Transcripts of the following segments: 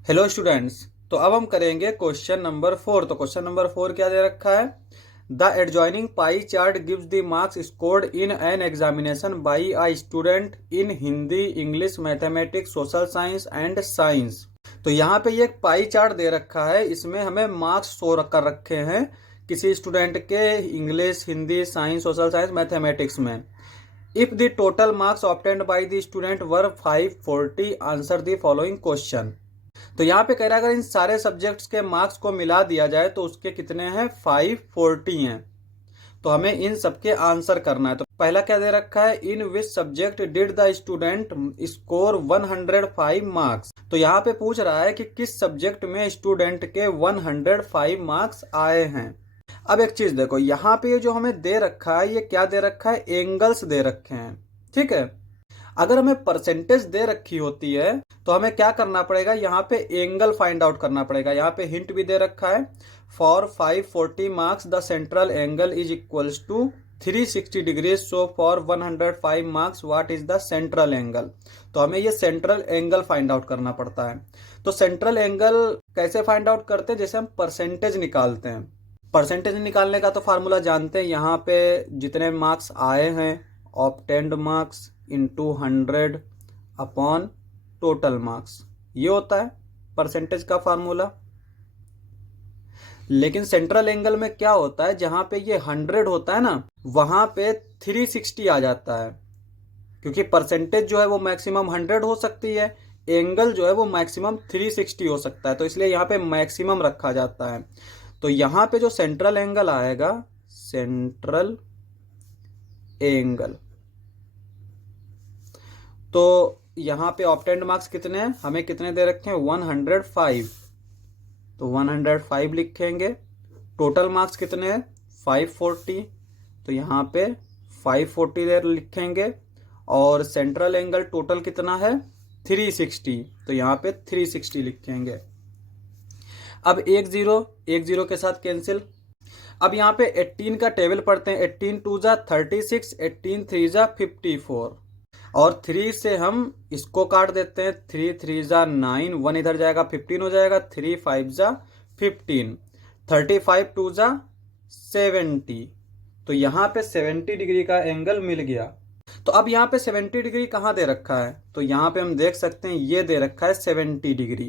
Hello students. तो अब हम करेंगे क्वेश्चन नंबर 4। तो क्वेश्चन नंबर 4 क्या दे रखा है? The adjoining pie chart gives the marks scored in an examination by a student in Hindi, English, mathematics, social science and science. तो यहाँ पे ये एक पाई चार्ट दे रखा है, इसमें हमें मार्क्स शो कर रखे हैं किसी स्टूडेंट के English, Hindi, science, social science, mathematics में। If the total marks obtained by the student were 540, answer the following question. तो यहाँ पे कह रहा है अगर इन सारे सब्जेक्ट्स के मार्क्स को मिला दिया जाए तो उसके कितने हैं? 540 हैं। तो हमें इन सबके आंसर करना है। तो पहला क्या दे रखा है? In which subject did the student score 105 marks. तो यहाँ पे पूछ रहा है कि किस सब्जेक्ट में स्टूडेंट के 105 मार्क्स आए हैं। अब एक चीज देखो, यहाँ पे जो हमें दे रखा है ये क्या दे रखा है? एंगल्स दे रखे हैं, ठीक है। अगर हमें परसेंटेज दे रखी होती है तो हमें क्या करना पड़ेगा? यहाँ पे एंगल फाइंड आउट करना पड़ेगा। यहाँ पे हिंट भी दे रखा है, for 540 marks the central angle is equals to 360 degree. So for 105 marks what is the central angle. तो हमें ये सेंट्रल एंगल फाइंड आउट करना पड़ता है। तो सेंट्रल एंगल कैसे फाइंड आउट करते हैं? जैसे हम परसेंटेज निकालते हैं। परसेंटेज निकालने का तो फार्मूला जानते हैं। यहाँ पे जितने मार्क्स आए हैं, obtained marks into 100 upon total marks, ये होता है परसेंटेज का फार्मूला। लेकिन सेंट्रल एंगल में क्या होता है? जहां पे ये 100 होता है ना, वहां पे 360 आ जाता है, क्योंकि परसेंटेज जो है वो मैक्सिमम 100 हो सकती है, एंगल जो है वो मैक्सिमम 360 हो सकता है। तो इसलिए यहाँ पे मैक्सिमम रखा जाता है। तो यहाँ पे जो सेंट्रल एंगल आएगा, सेंट्रल एंगल, तो यहाँ पे ऑब्टेन्ड मार्क्स कितने हैं? हमें कितने दे रखे हैं? 105। तो 105 लिखेंगे। टोटल मार्क्स कितने हैं? 540। तो यहाँ पे 540 देर लिखेंगे। और सेंट्रल एंगल टोटल कितना है? 360। तो यहाँ पे 360 लिखेंगे। अब एक जीरो के साथ कैंसिल। अब यहाँ पे 18 का टेबल पढ़ते हैं। 18 टू जा 36, 18 थ्री जा 54, और 3 से हम इसको काट देते हैं। 3 3 जा 9, 1 इधर जाएगा, 15 हो जाएगा। 3 5 जा 15, 35 टू जा 70। तो यहाँ पे 70 डिग्री का एंगल मिल गया। तो अब यहाँ पे 70 डिग्री कहाँ दे रखा है? तो यहाँ पे हम देख सकते हैं ये दे रखा है 70 डिग्री।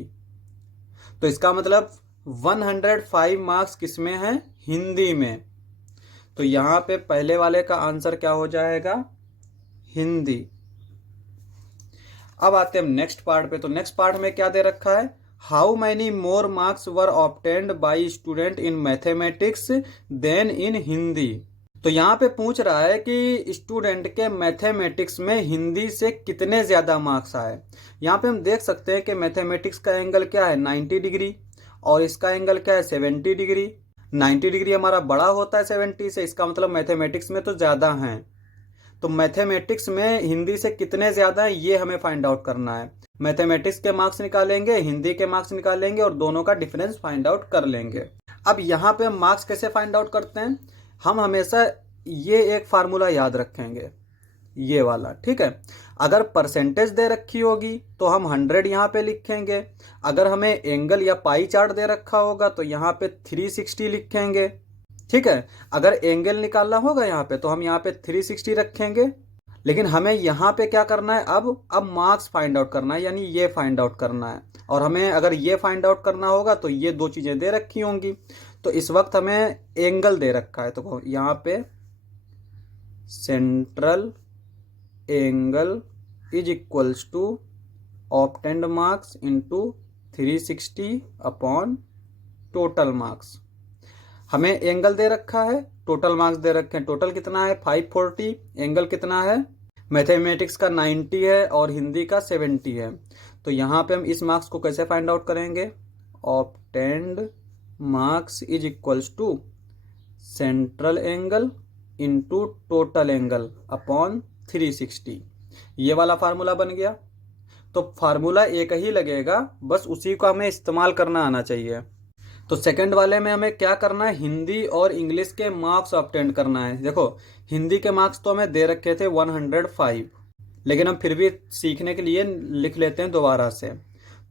तो इसका मतलब 105 मार्क्स किसमें है? हिंदी में। तो यहाँ पे पहले वाले का आंसर क्या हो जाएगा? हिंदी। अब आते हैं हम नेक्स्ट पार्ट पे। तो नेक्स्ट पार्ट में क्या दे रखा है? How many more marks were obtained by student in mathematics then in Hindi. तो यहाँ पे पूछ रहा है कि स्टूडेंट के मैथमेटिक्स में हिंदी से कितने ज्यादा मार्क्स आए। यहाँ पे हम देख सकते हैं कि मैथमेटिक्स का एंगल क्या है? 90 डिग्री, और इसका एंगल क्या है? 70 डिग्री। 90 डिग्री हमारा बड़ा होता है 70 से, इसका मतलब मैथमेटिक्स में तो ज्यादा है। तो मैथमेटिक्स में हिंदी से कितने ज्यादा है ये हमें फाइंड आउट करना है। मैथमेटिक्स के मार्क्स निकालेंगे, हिंदी के मार्क्स निकालेंगे, और दोनों का डिफरेंस फाइंड आउट कर लेंगे। अब यहाँ पे हम मार्क्स कैसे फाइंड आउट करते हैं? हम हमेशा ये एक फार्मूला याद रखेंगे, ये वाला, ठीक है। अगर परसेंटेज दे रखी होगी तो हम 100 यहाँ पे लिखेंगे। अगर हमें एंगल या पाई चार्ट दे रखा होगा तो यहाँ पे 360 लिखेंगे, ठीक है। अगर एंगल निकालना होगा यहाँ पे तो हम यहाँ पे 360 रखेंगे। लेकिन हमें यहाँ पे क्या करना है? अब मार्क्स फाइंड आउट करना है, यानी ये फाइंड आउट करना है। और हमें अगर ये फाइंड आउट करना होगा तो ये दो चीजें दे रखी होंगी। तो इस वक्त हमें एंगल दे रखा है, तो यहाँ पे central angle is equals to obtained marks into 360 upon total marks. हमें एंगल दे रखा है, टोटल मार्क्स दे रखे हैं। टोटल कितना है? 540। एंगल कितना है? मैथमेटिक्स का 90 है और हिंदी का 70 है। तो यहाँ पे हम इस मार्क्स को कैसे फाइंड आउट करेंगे? Obtained marks is equals to central angle into total angle upon 360। ये वाला फार्मूला बन गया। तो फार्मूला एक ही लगेगा, बस उसी को हमें इस्तेमाल करना आना चाहिए। तो सेकंड वाले में हमें क्या करना है? हिंदी और इंग्लिश के मार्क्स ऑब्टेन करना है। देखो, हिंदी के मार्क्स तो हमें दे रखे थे 105, लेकिन हम फिर भी सीखने के लिए लिख लेते हैं दोबारा से।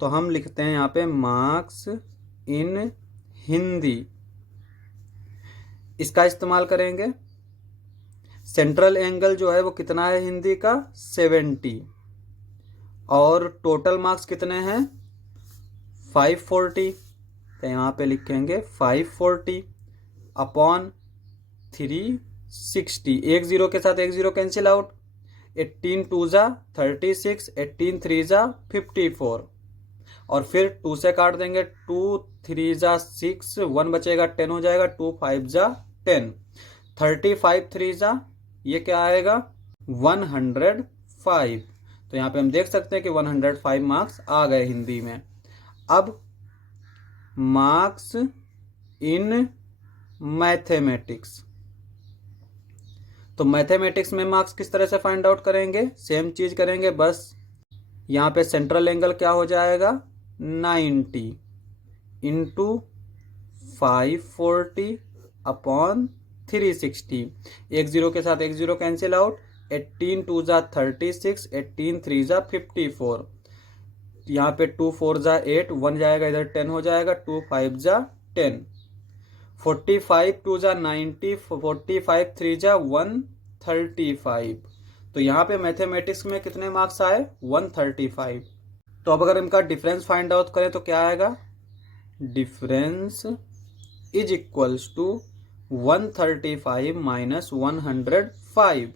तो हम लिखते हैं यहाँ पे मार्क्स इन हिंदी, इसका इस्तेमाल करेंगे। सेंट्रल एंगल जो है वो कितना है हिंदी का 70, और टोटल मार्क्स कितने हैं 540, तो यहाँ पे लिखेंगे 540 अपॉन 360, एक जीरो के साथ एक जीरो कैंसिल आउट, 18 2 जा 36, 18 3 जा 54, और फिर 2 से काट देंगे, 2 3 जा 6, 1 बचेगा 10 हो जाएगा, 2 5 जा 10, 35 3 जा ये क्या आएगा 105। तो यहाँ पे हम देख सकते हैं कि 105 मार्क्स आ गए हिंदी में। अब मार्क्स इन मैथमेटिक्स, तो मैथमेटिक्स में मार्क्स किस तरह से फाइंड आउट करेंगे, सेम चीज करेंगे, बस यहाँ पे सेंट्रल एंगल क्या हो जाएगा 90 इंटू 540 अपॉन 360, एक जीरो के साथ एक जीरो कैंसिल आउट, 18 2 जा 36, 18 3 जा 54, यहाँ पे 2 4 जा 8, 1 जाएगा इधर 10 हो जाएगा, 2 5 जा 10, 45 2 जा 90, 45 3 जा 135। तो यहाँ पे मैथमेटिक्स में कितने मार्क्स आए 135। तो अब अगर इनका डिफरेंस फाइंड आउट करें तो क्या आएगा, difference is equals to 135 minus 105,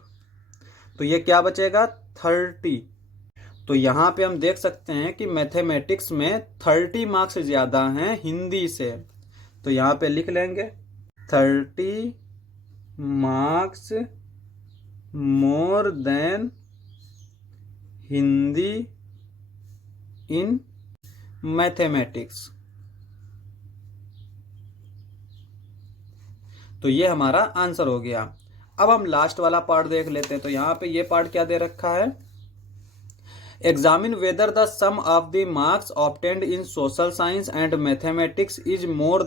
तो ये क्या बचेगा 30। तो यहाँ पे हम देख सकते हैं कि मैथमेटिक्स में 30 मार्क्स ज़्यादा हैं हिंदी से, तो यहाँ पे लिख लेंगे 30 marks more than Hindi in mathematics. तो ये हमारा आंसर हो गया। अब हम लास्ट वाला पार्ट देख लेते हैं। तो यहाँ पे ये पार्ट क्या दे रखा है, examine whether the sum of the marks obtained in social science and mathematics is more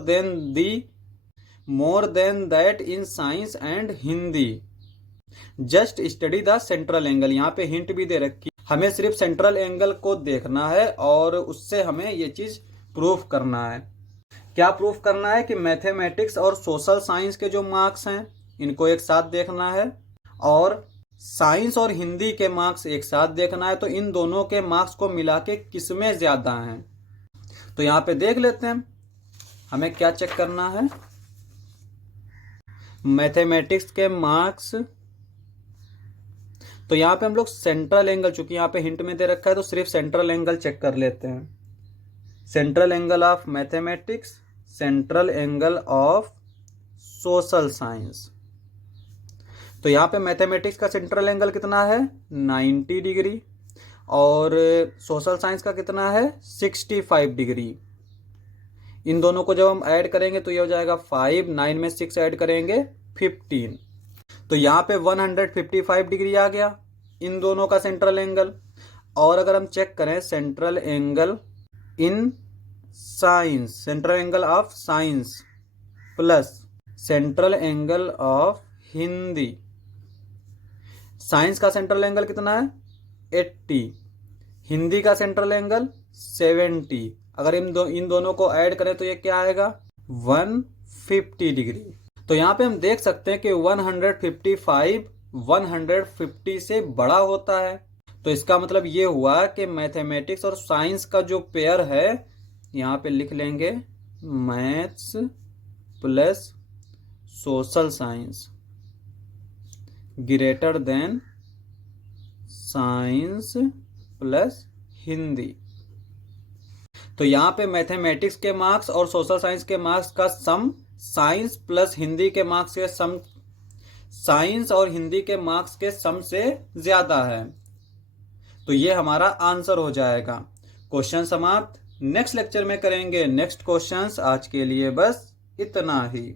than that in science and Hindi, just study the central angle. यहाँ पे हिंट भी दे रखी, हमें सिर्फ सेंट्रल एंगल को देखना है और उससे हमें ये चीज प्रूफ करना है। क्या प्रूफ करना है कि मैथमेटिक्स और सोशल साइंस के जो मार्क्स हैं इनको एक साथ देखना है, और साइंस और हिंदी के मार्क्स एक साथ देखना है। तो इन दोनों के मार्क्स को मिला के किसमें ज्यादा हैं, तो यहाँ पे देख लेते हैं हमें क्या चेक करना है। मैथमेटिक्स के मार्क्स, तो यहाँ पे हम लोग सेंट्रल एंगल, चूंकि यहाँ पे हिंट में दे रखा है तो सिर्फ सेंट्रल एंगल चेक कर लेते हैं। Central angle of mathematics, central angle of social science. तो यहाँ पे मैथमेटिक्स का सेंट्रल एंगल कितना है 90 डिग्री, और सोशल साइंस का कितना है 65 डिग्री। इन दोनों को जब हम ऐड करेंगे तो ये हो जाएगा 5, 9 में 6 ऐड करेंगे 15। तो यहाँ पे 155 डिग्री आ गया इन दोनों का सेंट्रल एंगल। और अगर हम चेक करें central angle in science, central angle of science plus central angle of Hindi, science का सेंट्रल एंगल कितना है 80, हिंदी का सेंट्रल एंगल 70। अगर इन दोनों को ऐड करें तो ये क्या आएगा 150 डिग्री। तो यहाँ पे हम देख सकते हैं कि 155 150 से बड़ा होता है। तो इसका मतलब ये हुआ कि मैथमेटिक्स और साइंस का जो पेयर है, यहाँ पे लिख लेंगे maths plus social science greater than science plus Hindi. तो यहाँ पे मैथमेटिक्स के मार्क्स और सोशल साइंस के मार्क्स का सम साइंस प्लस हिंदी के मार्क्स के सम, साइंस और हिंदी के मार्क्स के सम से ज्यादा है। तो ये हमारा आंसर हो जाएगा। क्वेश्चन समाप्त। नेक्स्ट लेक्चर में करेंगे नेक्स्ट क्वेश्चंस। आज के लिए बस इतना ही।